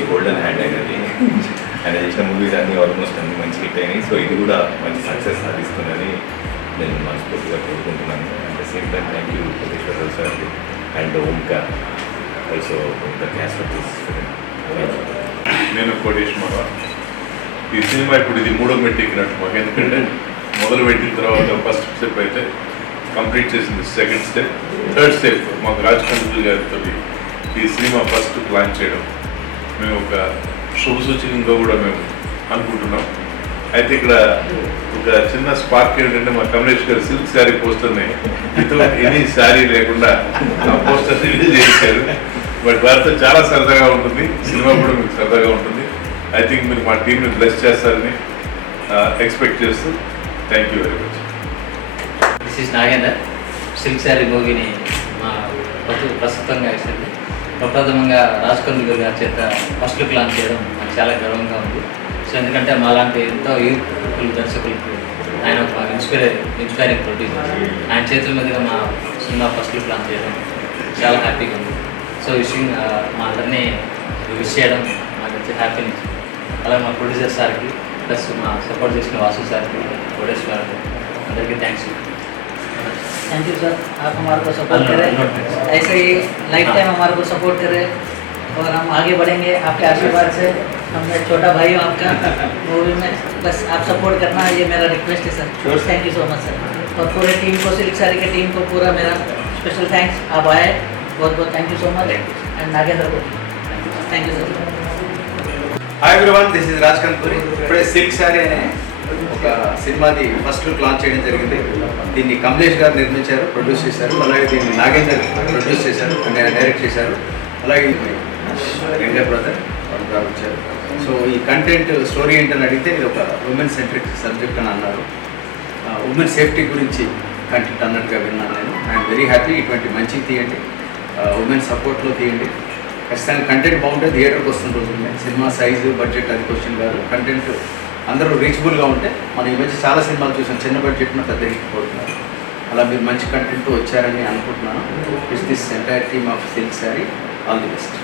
మంచి golden hand అయినది. ఆయన చేసిన మూవీస్ అన్నీ ఆల్మోస్ట్ అన్ని మంచి హిట్ అయినాయి. సో ఇది కూడా మంచి సక్సెస్ సాధిస్తుందని నేను మనస్ఫూర్తిగా కోరుకుంటున్నాను. At the same time thank you Koteswararao sir and Omkar also the cast of this film. నేను కోటేశ్వరరావు. ఈ సినిమా ఇప్పుడు ఇది 3వ మెట్టు ఎక్కినట్టు మాకు, ఎందుకంటే మొదలు పెట్టిన తర్వాత ఫస్ట్ స్టెప్ అయితే కంప్లీట్ చేసింది, సెకండ్ స్టెప్, థర్డ్ స్టెప్ మాకు రాజ్ కందుకూరి గారితో ఈ సినిమా ఫస్ట్ ప్లాన్ చేయడం మేము ఒక శుభ సూచకంగా కూడా మేము అనుకుంటున్నాం. అయితే ఇక్కడ ఒక చిన్న స్పార్క్ ఏంటంటే మా కమలేష్ గారు సిల్క్ శారీ పోస్టర్ని వితౌట్ ఎనీ శారీ లేకుండా ఆ పోస్టర్ రిలీజ్ చేశారు. బట్ వారితో చాలా సరదాగా ఉంటుంది, సినిమా కూడా మీకు సరదాగా ఉంటుంది. ఐ థింక్ మీరు మా టీంని బ్లెస్ చేస్తారని ఎక్స్పెక్ట్ చేస్తూ thank you very much. This is Nagender. Silk sari మూవీని మా ప్రస్తుతంగా ఇస్తుంది ప్రప్రథమంగా రాజ్ కందుకూరి గారి చేత ఫస్ట్ లుక్ లాంచ్ చేయడం నాకు చాలా గర్వంగా ఉంది. సో ఎందుకంటే మాలాంటి ఎంతో యూత్ఫుల్ దర్శకులకు ఆయన ఒక ఇన్స్పైరింగ్ ప్రొడ్యూసర్, ఆయన చేతుల మీదుగా మా సినిమా ఫస్ట్ లుక్ లాంచ్ చేయడం చాలా హ్యాపీగా ఉంది. సో విషింగ్ మా అందరినీ విష్ చేయడం నాకు వచ్చే హ్యాపీనెస్. అలాగే మా ప్రొడ్యూసర్ సార్కి ప్లస్ మా సపోర్ట్ చేసిన వాసు సార్కి, కోటేశ్వర గారికి అందరికీ థ్యాంక్స్. थैंक यू सर, आप हमारे को सपोर्ट करें, ऐसे ही लाइफ टाइम हमारे को सपोर्ट करें और हम आगे बढ़ेंगे आपके आशीर्वाद से. हम मैं छोटा भाई हूँ आपका मूवी में, बस आप सपोर्ट करना, ये मेरा रिक्वेस्ट है sir. Thank you so much sir. और पूरे टीम को, सिल्क सारी के टीम को पूरा मेरा स्पेशल थैंक्स. आप आए, बहुत बहुत thank you so much. And Nagendra को thank you sir. Hi everyone, this is Raj Kandukuri. ఇప్పుడే సిల్క్ శారీ అనే ఒక సినిమాది ఫస్ట్ లుక్ లాంచ్ చేయడం జరిగింది. దీన్ని కమలేష్ గారు నిర్మించారు, ప్రొడ్యూస్ చేశారు. అలాగే దీన్ని నాగేందర్ ప్రొడ్యూస్ చేశారు అంటే డైరెక్ట్ చేశారు. అలాగే యంగర్ బ్రదర్ గారు వచ్చారు. సో ఈ కంటెంట్ స్టోరీ ఏంటని అడిగితే ఇది ఒక ఉమెన్ సెంట్రిక్ సబ్జెక్ట్ అని అన్నారు. ఉమెన్ సేఫ్టీ గురించి కంటెంట్ అన్నట్టుగా విన్నాను నేను. I'm very happy. ఇటువంటి మంచిగా తీయండి, ఉమెన్ సపోర్ట్లో తీయండి. ఖచ్చితంగా కంటెంట్ బాగుంటే థియేటర్కి వస్తుంటుంది. సినిమా సైజు బడ్జెట్ అది క్వశ్చన్ కాదు. కంటెంట్ అందరూ రీచబుల్గా ఉంటే మనం ఈ మధ్య చాలా సినిమాలు చూసాం, చిన్న బడ్జెట్ను పెద్ద హిట్ కొడుతున్నారు. అలా మీరు మంచి కంటెంట్తో వచ్చారని అనుకుంటున్నాను. It's this entire team of silk sari. All the best.